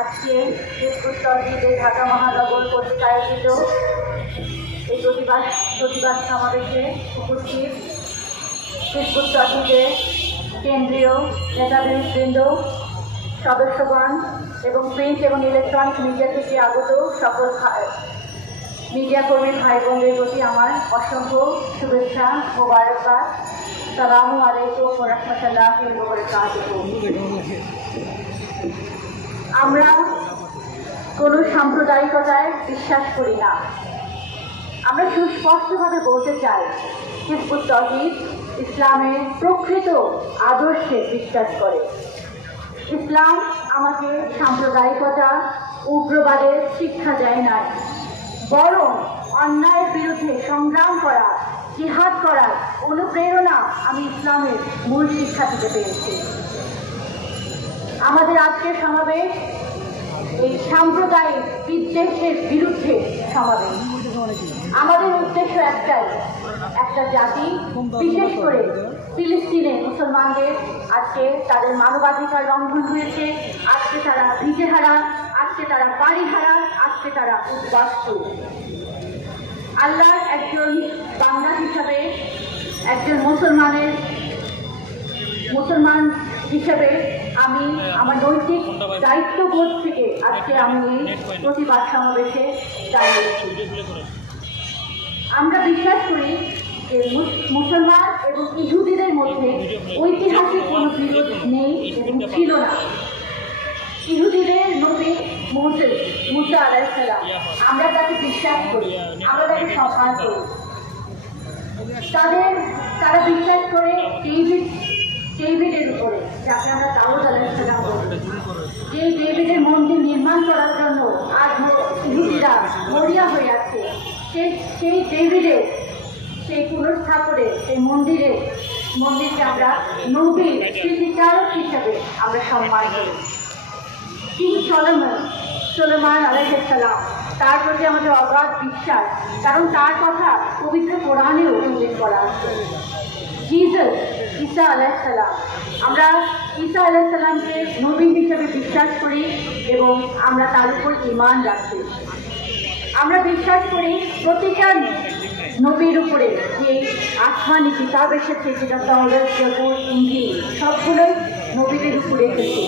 আজকে হিজবুত তওহীদের ঢাকা মহানগর কর্তৃক আয়োজিত এই প্রতিবাদ সমাবেশে উপস্থিত হিজবুত তওহীদের কেন্দ্রীয় নেতাবৃন্দ, সদস্যগণ এবং প্রিন্ট এবং ইলেকট্রনিক মিডিয়া থেকে আগত সকল মিডিয়া কর্মী ভাই বোনদের প্রতি আমার অসংখ্য শুভেচ্ছা, মোবারকবাদ। আসসালামু আলাইকুম ওয়া রাহমাতুল্লাহি ওয়া বারাকাতুহু। আমরা কোনো সাম্প্রদায়িকতায় বিশ্বাস করি না। আমরা সুস্পষ্টভাবে বলতে চাই, হিজবুত তওহীদ ইসলামের প্রকৃত আদর্শে বিশ্বাস করে। ইসলাম আমাকে সাম্প্রদায়িকতা, উগ্রবাদের শিক্ষা দেয় নাই, বরং অন্যায়ের বিরুদ্ধে সংগ্রাম করা, জিহাদ করার অনুপ্রেরণা আমি ইসলামের মূল শিক্ষা থেকে পেয়েছি। আমাদের আজকের সমাবেশ এই সাম্প্রদায়িক বিদ্বেষের বিরুদ্ধে সমাবেশ। আমাদের উদ্দেশ্য একটাই, একটা জাতি, বিশেষ করে ফিলিস্তিনে মুসলমানদের আজকে তাদের মানবাধিকার লঙ্ঘন হয়েছে, আজকে তারা ভিটেহারা, আজকে তারা বাড়িহারা, আজকে তারা উদ্বাস্তু। আল্লাহর একজন বান্দা হিসাবে, একজন মুসলমান হিসেবে আমি আমার নৈতিক দায়িত্ববোধ থেকে আজকে আমি এই প্রতিবাদ সমাবেশে দাঁড়িয়েছি। আমরা বিশ্বাস করি যে মুসলমান এবং ইহুদিদের মধ্যে ঐতিহাসিক কোনো বিরোধ নেই এবং ছিল না। ইহুদিদের নবী মুসা আলাইহিস সালাম, আমরা তাকে বিশ্বাস করি, আমরা তাকে সম্মান করি। তারা বিশ্বাস করে ডেভিডের উপরে, যাকে আমরা দাউদ আলাইহিস সালাম বলি। যে ডেভিডের মন্দির নির্মাণ করার জন্য আজ ইহুদিরা মরিয়া হয়ে আছে, সেই ডেভিডের সেই পুনঃস্থাপনের সেই মন্দিরকে আমরা নবীর স্মৃতিচারক হিসেবে আমরা সম্মান করি। কিং সলোমন আলাইহিস সালাম, তার প্রতি আমাদের অগাধ বিশ্বাস, কারণ তার কথা পবিত্র কোরআনেও উল্লেখ করা আছে। ঈসা আলাইহিস সালাম, আমরা ঈসা আলাইহিস সালামকে নবী হিসেবে বিশ্বাস করি এবং আমরা তার উপর ঈমান রাখি। আমরা বিশ্বাস করি প্রতিটা নবীর উপরে যে আসমানি কিতাব এসেছে, যেটা তাওরাত, জবুর, ইনজিল, সবগুলোই নবীদের উপরে এসেছে।